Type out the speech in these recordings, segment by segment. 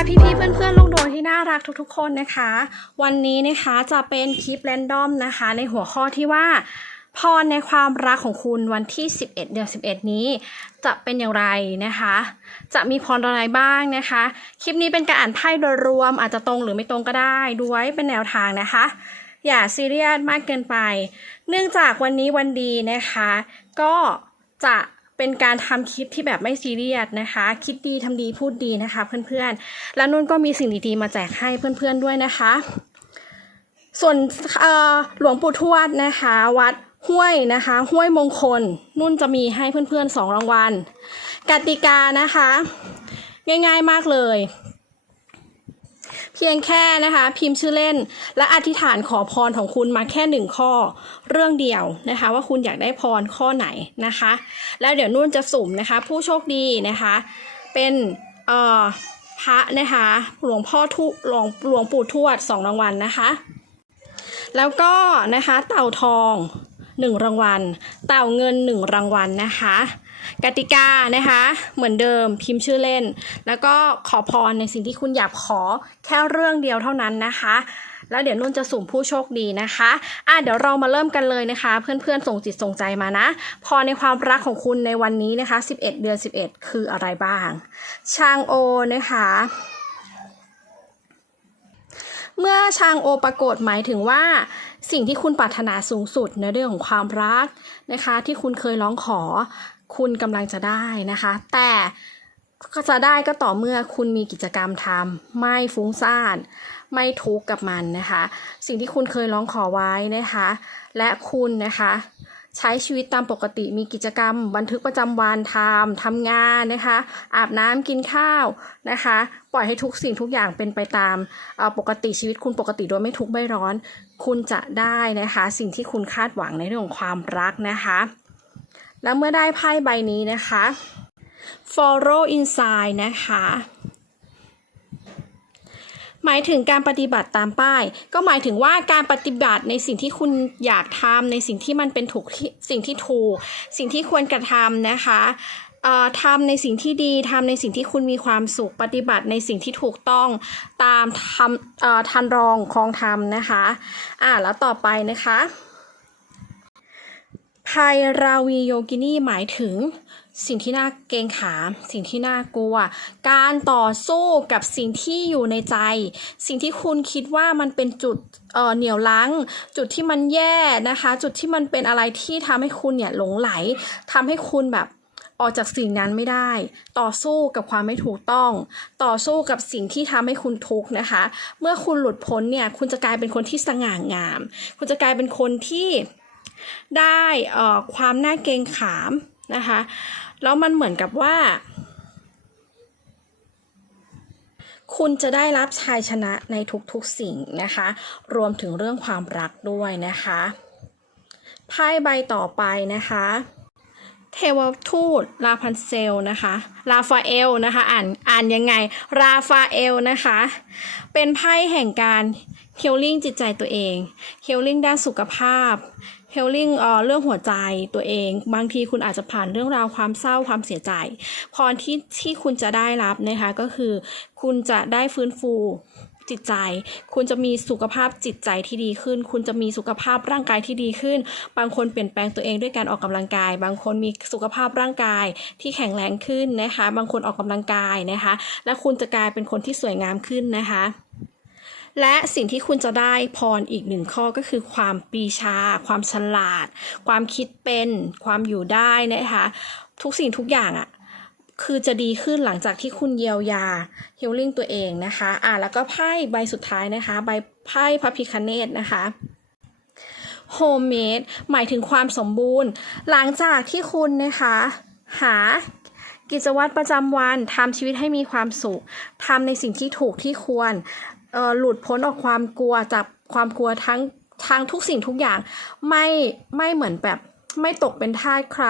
ค่ะพี่ๆเพื่อนๆลูกดวงที่น่ารักทุกๆ คนนะคะ วันนี้นะคะจะเป็นคลิปแรนดอมนะคะ ในหัวข้อที่ว่าพรในความรักของคุณวันที่ 11 เดือน 11 นี้ จะเป็นอย่างไรนะคะ จะมีพรอะไรบ้างนะคะ คลิปนี้เป็นการอ่านไพ่โดยรวม อาจจะตรงหรือไม่ตรงก็ได้ดูไว้เป็นแนวทางนะคะ อย่าซีเรียสมากเกินไป เนื่องจากวันนี้วันดีนะคะ ก็จะ เป็นการทำคลิปที่แบบไม่ซีเรียสนะคะ คิดดีทำดีพูดดีนะคะ เพื่อนๆ แล้วนุ่นก็มีสิ่งดีๆมาแจกให้เพื่อนๆด้วยนะคะ ส่วนหลวงปู่ทวดนะคะ วัดห้วยนะคะ ห้วยมงคล นุ่นจะมีให้เพื่อนๆสองรางวัลกติกานะคะ ง่ายๆมากเลย เพียงแค่นะคะพิมพ์ชื่อเล่น และอธิษฐานขอพรของคุณมาแค่หนึ่งข้อ เรื่องเดียวนะคะ ว่าคุณอยากได้พรข้อไหนนะคะ แล้วเดี๋ยวนุ่นจะสุ่มนะคะ ผู้โชคดีนะคะ เป็นเอ่อพระนะคะหลวงพ่อทุหลวงหลวงปู่ทวดสองรางวัลนะคะ แล้วก็นะคะเต่าทอง หนึ่งรางวัล เต่าเงินหนึ่งรางวัลนะคะ กติกานะคะ เหมือนเดิมพิมพ์ชื่อเล่น แล้วก็ขอพรในสิ่งที่คุณอยากขอแค่เรื่องเดียวเท่านั้นนะคะ แล้วเดี๋ยวนุ่นจะสุ่มผู้โชคดีนะคะอะเดี๋ยวเรามาเริ่มกันเลยนะคะ เพื่อนๆส่งจิตส่งใจมานะพรในความรักของคุณในวันนี้นะคะ 11 เดือน 11 คืออะไรบ้างชางโอนะคะเมื่อชางโอปรากฏหมายถึงว่า สิ่งที่คุณปรารถนาสูงสุดในเรื่องของความรักนะคะ ที่คุณเคยร้องขอ คุณกำลังจะได้นะคะ แต่ก็จะได้ก็ต่อเมื่อคุณมีกิจกรรมทำไม่ฟุ้งซ่าน ไม่ทุกข์กับมันนะคะ สิ่งที่คุณเคยร้องขอไว้นะคะ และคุณนะคะใช้ชีวิตตามปกติมีกิจกรรม บันทึกประจำวันทำทำงานนะคะ อาบน้ำกินข้าวนะคะ ปล่อยให้ทุกสิ่งทุกอย่างเป็นไปตามปกติชีวิตคุณปกติโดยไม่ทุกข์ไม่ร้อน คุณจะได้นะคะ สิ่งที่คุณคาดหวังในเรื่องของความรักนะคะ แล้วเมื่อได้ไพ่ใบนี้นะคะ follow inside นะคะหมายถึงการปฏิบัติตามป้าย ก็หมายถึงว่าการปฏิบัติในสิ่งที่คุณอยากทำในสิ่งที่มันเป็นถูกที่สิ่งที่ถูก สิ่งที่ควรกระทำนะคะ ทำในสิ่งที่ดีทำในสิ่งที่คุณมีความสุขปฏิบัติในสิ่งที่ถูกต้องตามทำทันรองครองธรรมนะคะอ่าแล้วต่อไปนะคะไพราวีโยกินีหมายถึงสิ่งที่น่าเกรงขาม สิ่งที่น่ากลัว การต่อสู้กับสิ่งที่อยู่ในใจ สิ่งที่คุณคิดว่ามันเป็นจุดเอ่อเหนี่ยวรั้งจุดที่มันแย่นะคะ จุดที่มันเป็นอะไรที่ทำให้คุณเนี่ยหลงไหลทำให้คุณแบบ ออกจากสิ่งนั้นไม่ได้ ต่อสู้กับความไม่ถูกต้อง ต่อสู้กับสิ่งที่ทำให้คุณทุกข์นะคะ เมื่อคุณหลุดพ้นเนี่ย คุณจะกลายเป็นคนที่สง่างาม คุณจะกลายเป็นคนที่ได้ความน่าเกรงขามนะคะ แล้วมันเหมือนกับว่า คุณจะได้รับชัยชนะในทุกๆสิ่งนะคะ รวมถึงเรื่องความรักด้วยนะคะ ไพ่ใบต่อไปนะคะ เทวทูตลาพันเซลนะคะลาฟาเอลนะคะอ่านอ่านยังไงราฟาเอลนะคะ เป็นไพ่แห่งการเฮลลิ่งจิตใจตัวเองเฮลลิ่งด้านสุขภาพเฮลลิ่งเอ่อเรื่องหัวใจตัวเอง บางทีคุณอาจจะผ่านเรื่องราวความเศร้าความเสียใจ พรที่ที่คุณจะได้รับนะคะก็คือ คุณจะได้ฟื้นฟู จิตใจ คุณจะมีสุขภาพจิตใจที่ดีขึ้น คุณจะมีสุขภาพร่างกายที่ดีขึ้น บางคนเปลี่ยนแปลงตัวเองด้วยการออกกำลังกาย บางคนมีสุขภาพร่างกายที่แข็งแรงขึ้นนะคะ บางคนออกกำลังกายนะคะ และคุณจะกลายเป็นคนที่สวยงามขึ้นนะคะและสิ่งที่คุณจะได้พรอีกหนึ่งข้อก็คือความปีชา ความฉลาด ความคิดเป็น ความอยู่ได้นะคะ ทุกสิ่งทุกอย่างอะ่ะ คือจะดีขึ้นหลังจากที่คุณเยียวยาฮิลลิ่งตัวเองนะคะอ่าแล้วก็ไพ่ใบสุดท้ายนะคะ ใบไพ่พระพิคเนตนะคะโฮมเมดหมายถึงความสมบูรณ์ หลังจากที่คุณนะคะ หากิจวัตรประจำวันทำชีวิตให้มีความสุขทำในสิ่งที่ถูกที่ควรหลุดพ้นออกความกลัวจากความกลัวทั้งทั้งทุกสิ่งทุกอย่างไม่ไม่เหมือนแบบ ไม่ตกเป็นทาสใคร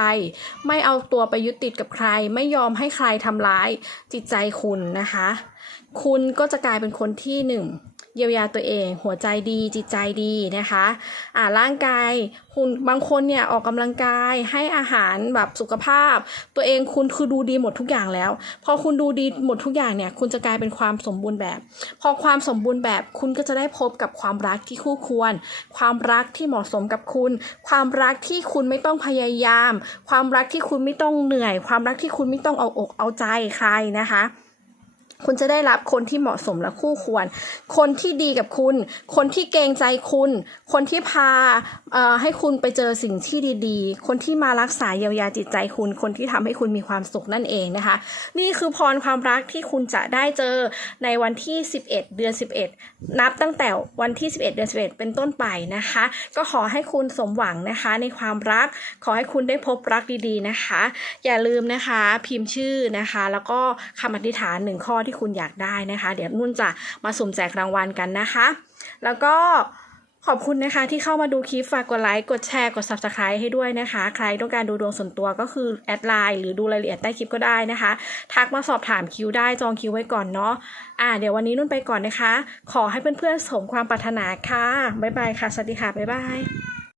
ไม่เอาตัวไปยึดติดกับใคร ไม่ยอมให้ใครทำร้ายจิตใจคุณนะคะ คุณก็จะกลายเป็นคนที่หนึ่ง เยียวยาตัวเอง หัวใจดีจิตใจดีนะคะอ่าร่างกายคุณบางคนเนี่ยออกกำลังกายให้อาหารแบบสุขภาพ ตัวเองคุณคือดูดีหมดทุกอย่างแล้ว พอคุณดูดีหมดทุกอย่างเนี่ยคุณจะกลายเป็นความสมบูรณ์แบบ พอความสมบูรณ์แบบคุณก็จะได้พบกับความรักที่คู่ควร ความรักที่เหมาะสมกับคุณ ความรักที่คุณไม่ต้องพยายาม ความรักที่คุณไม่ต้องเหนื่อย ความรักที่คุณไม่ต้องเอาอกเอาใจใครนะคะ คุณจะได้รับคนที่เหมาะสมและคู่ควร คนที่ดีกับคุณ คนที่เกรงใจคุณ คนที่พาให้คุณไปเจอสิ่งที่ดีๆ คนที่มารักษาเยียวยาจิตใจคุณ คนที่ทำให้คุณมีความสุขนั่นเองนะคะ นี่คือพรความรักที่คุณจะได้เจอในวันที่ 11 เดือน 11 นับตั้งแต่วันที่ 11 เดือน 11 เป็นต้นไปนะคะ ก็ขอให้คุณสมหวังนะคะในความรัก ขอให้คุณได้พบรักดีๆนะคะ อย่าลืมนะคะ พิมพ์ชื่อนะคะ แล้วก็คำอธิษฐานหนึ่งข้อที่คุณอยากได้นะคะ เดี๋ยวนุ่นจะมาสุ่มแจกรางวัลกันนะคะ แล้วก็ขอบคุณนะคะที่เข้ามาดูคลิปฝากกดไลค์กดแชร์กด subscribe ให้ด้วยนะคะ ใครต้องการดูดวงส่วนตัวก็คือแอดไลน์หรือดูรายละเอียดใต้คลิปก็ได้นะคะ ทักมาสอบถามคิวได้จองคิวไว้ก่อนเนาะอ่าเดี๋ยววันนี้นุ่นไปก่อนนะคะ ขอให้เพื่อนๆสมความปรารถนาค่ะ บ๊ายบายค่ะ สวัสดีค่ะ บ๊ายบาย